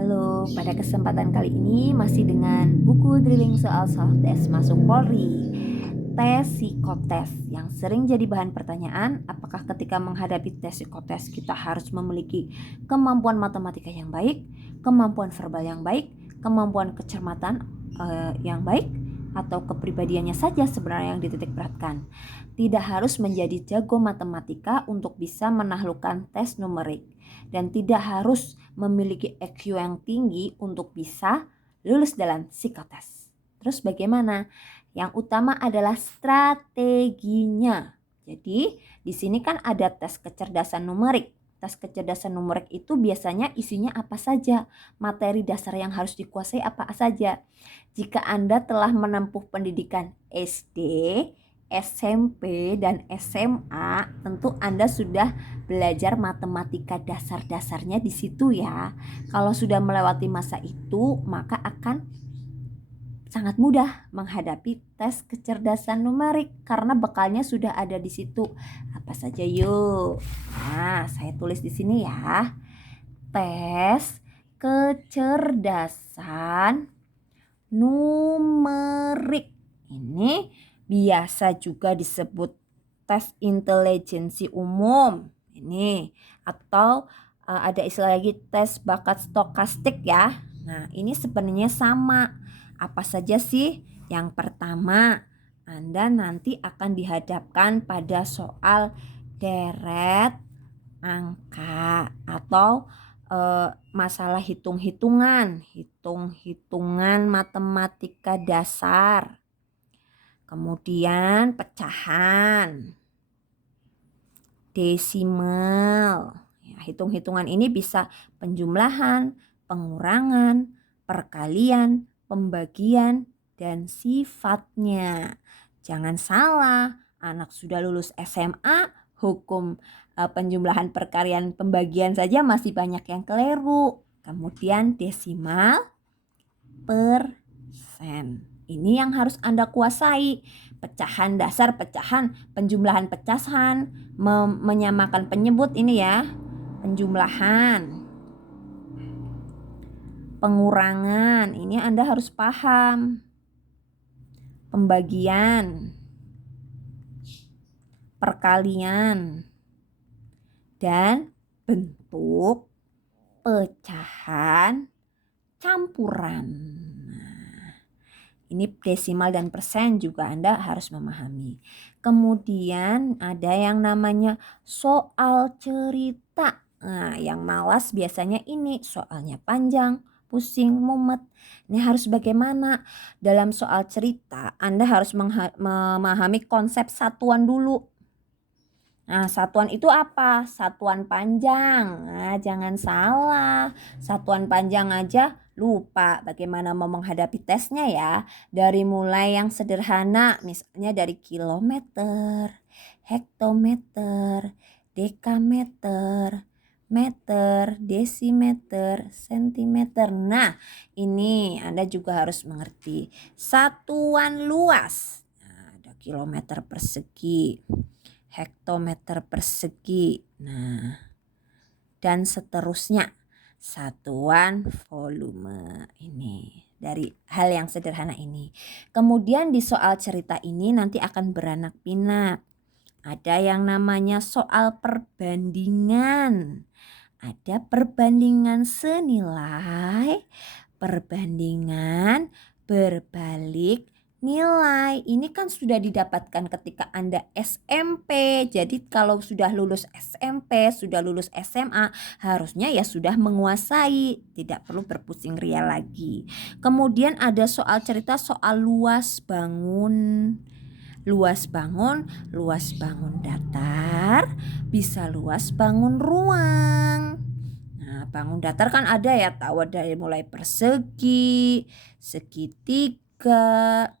Halo, pada kesempatan kali ini masih dengan buku drilling soal tes masuk Polri. Tes psikotes yang sering jadi bahan pertanyaan, apakah ketika menghadapi tes psikotes kita harus memiliki kemampuan matematika yang baik, kemampuan verbal yang baik, kemampuan kecermatan yang baik, atau kepribadiannya saja sebenarnya yang dititik beratkan. Tidak harus menjadi jago matematika untuk bisa menaklukkan tes numerik, dan tidak harus memiliki EQ yang tinggi untuk bisa lulus dalam psikotes. Terus bagaimana? Yang utama adalah strateginya. Jadi di sini kan ada tes kecerdasan numerik. Tes kecerdasan numerik itu biasanya isinya apa saja? Materi dasar yang harus dikuasai apa saja? Jika Anda telah menempuh pendidikan SD, SMP, dan SMA, tentu Anda sudah belajar matematika dasar-dasarnya di situ ya. Kalau sudah melewati masa itu, maka akan sangat mudah menghadapi tes kecerdasan numerik karena bekalnya sudah ada di situ. Apa saja yuk? Nah, saya tulis di sini ya. Tes kecerdasan numerik. Ini biasa juga disebut tes intelijensi umum. Ini atau ada istilah lagi tes bakat stokastik ya. Nah, ini sebenarnya sama. Apa saja sih? Yang pertama, Anda nanti akan dihadapkan pada soal deret angka atau masalah hitung-hitungan matematika dasar. Kemudian pecahan, desimal. Ya, hitung-hitungan ini bisa penjumlahan, pengurangan, perkalian, pembagian, dan sifatnya. Jangan salah, anak sudah lulus SMA, hukum penjumlahan, perkalian, pembagian saja masih banyak yang keliru. Kemudian desimal, persen. Ini yang harus Anda kuasai. Pecahan dasar, pecahan, penjumlahan pecahan, menyamakan penyebut ini ya. Penjumlahan. Pengurangan, ini Anda harus paham. Pembagian. Perkalian. Dan bentuk pecahan campuran. Ini desimal dan persen juga Anda harus memahami. Kemudian ada yang namanya soal cerita. Nah, yang malas biasanya ini soalnya panjang, pusing, mumet. Ini harus bagaimana? Dalam soal cerita Anda harus memahami konsep satuan dulu. Nah, satuan itu apa? Satuan panjang. Nah, jangan salah. Satuan panjang aja lupa bagaimana mau menghadapi tesnya ya. Dari mulai yang sederhana, misalnya dari kilometer, hektometer, dekameter, meter, desimeter, sentimeter. Nah, ini Anda juga harus mengerti. Satuan luas. Nah, ada kilometer persegi, hektometer persegi. Nah, dan seterusnya. Satuan volume ini. Dari hal yang sederhana ini. Kemudian di soal cerita ini nanti akan beranak pinak. Ada yang namanya soal perbandingan. Ada perbandingan senilai, perbandingan berbalik nilai. Ini kan sudah didapatkan ketika Anda SMP. Jadi kalau sudah lulus SMP, sudah lulus SMA, harusnya ya sudah menguasai. Tidak perlu berpusing ria lagi. Kemudian ada soal cerita soal luas bangun. Luas bangun datar, bisa luas bangun ruang. Nah, bangun datar kan ada ya, tahu dari mulai persegi, segitiga,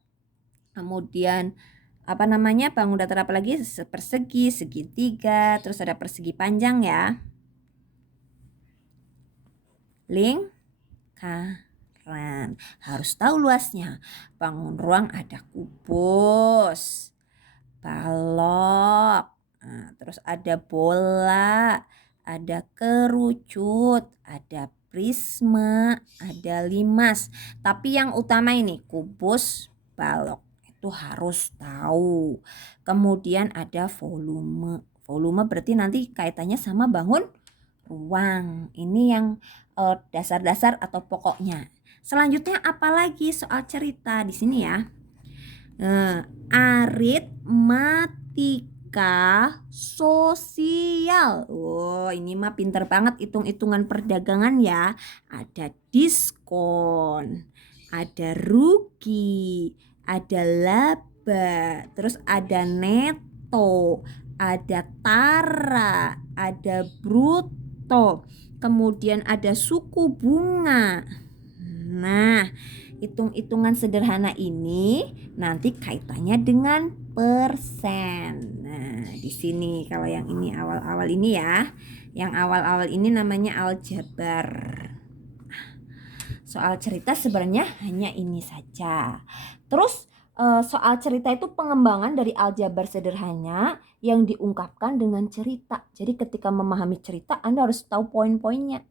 kemudian apa namanya bangun datar apa lagi, persegi, segitiga, terus ada persegi panjang ya, lingkaran. Harus tahu luasnya. Bangun ruang ada kubus, balok, nah, terus ada bola, ada kerucut, ada prisma, ada limas. Tapi yang utama ini kubus, balok. Itu harus tahu. Kemudian ada volume. Volume berarti nanti kaitannya sama bangun ruang. Ini yang dasar-dasar atau pokoknya. Selanjutnya apalagi soal cerita di sini ya. Aritmatika sosial. Oh, ini mah pinter banget hitung-hitungan perdagangan ya. Ada diskon, ada rugi, ada laba, terus ada neto, ada tara, ada bruto, kemudian ada suku bunga. Nah, hitung-hitungan sederhana ini nanti kaitannya dengan persen. Nah, di sini kalau yang ini awal-awal ini ya. Yang awal-awal ini namanya aljabar. Soal cerita sebenarnya hanya ini saja. Terus soal cerita itu pengembangan dari aljabar sederhana yang diungkapkan dengan cerita. Jadi ketika memahami cerita Anda harus tahu poin-poinnya,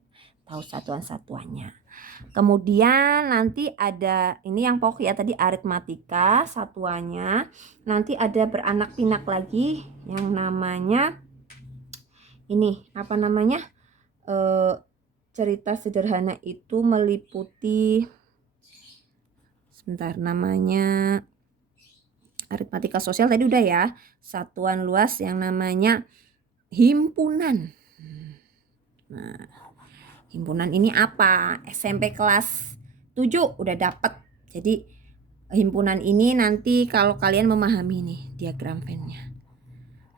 tahu satuan-satuannya. Kemudian nanti ada ini yang pokok ya tadi aritmatika satuannya. Nanti ada beranak pinak lagi yang namanya ini apa namanya? Cerita sederhana itu meliputi sebentar namanya aritmatika sosial tadi udah ya. Satuan luas yang namanya himpunan. Nah, himpunan ini apa? SMP kelas 7 udah dapet. Jadi himpunan ini nanti kalau kalian memahami nih diagram Venn-nya.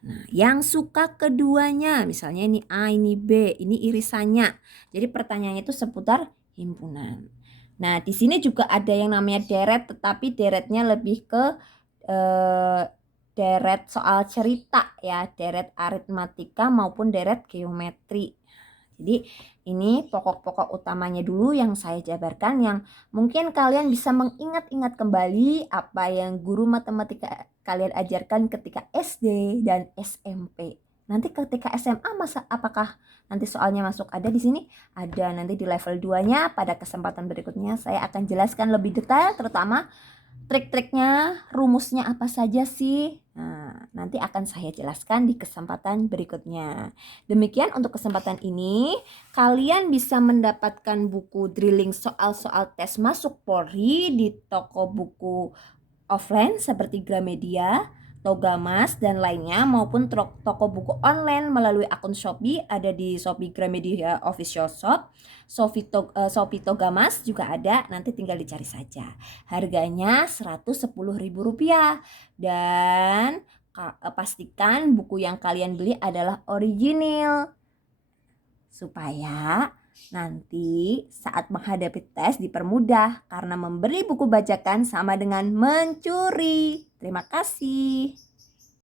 Nah, yang suka keduanya, misalnya ini A, ini B, ini irisannya. Jadi pertanyaannya itu seputar himpunan. Nah, di sini juga ada yang namanya deret, tetapi deretnya lebih ke deret soal cerita ya, deret aritmatika maupun deret geometri. Jadi ini pokok-pokok utamanya dulu yang saya jabarkan yang mungkin kalian bisa mengingat-ingat kembali apa yang guru matematika kalian ajarkan ketika SD dan SMP. Nanti ketika SMA apakah nanti soalnya masuk ada di sini? Ada nanti di level 2-nya pada kesempatan berikutnya saya akan jelaskan lebih detail terutama trik-triknya, rumusnya apa saja sih? Nah, nanti akan saya jelaskan di kesempatan berikutnya. Demikian untuk kesempatan ini, kalian bisa mendapatkan buku drilling soal-soal tes masuk Polri di toko buku offline seperti Gramedia, Togamas, dan lainnya maupun toko buku online melalui akun Shopee ada di Shopee Gramedia Official Shop, Shopee Togamas juga ada, nanti tinggal dicari saja. Harganya Rp110.000 dan pastikan buku yang kalian beli adalah original supaya nanti saat menghadapi tes dipermudah karena membeli buku bajakan sama dengan mencuri. Terima kasih.